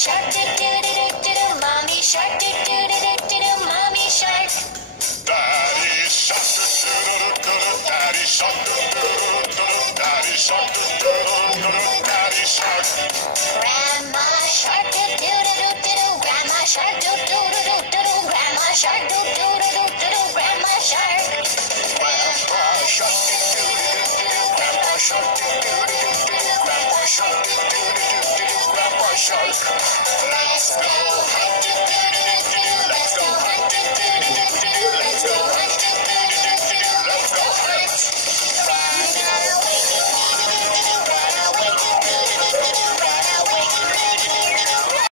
shark, do do do do do do. Mommy shark, do do do do do do. Mommy shark. Daddy shark, do do do do do. Daddy shark, do do do do. Daddy shark, do do do do. Daddy shark. Grandma shark, do do do do do do. Grandma shark, do do do do do do. Grandma shark, do do do do do do. Grandma shark. Grandpa shark, do do do do do. Grandpa shark, do do do do do. Grandpa shark, do do do do do. Grandpa shark. Let's go hike, do do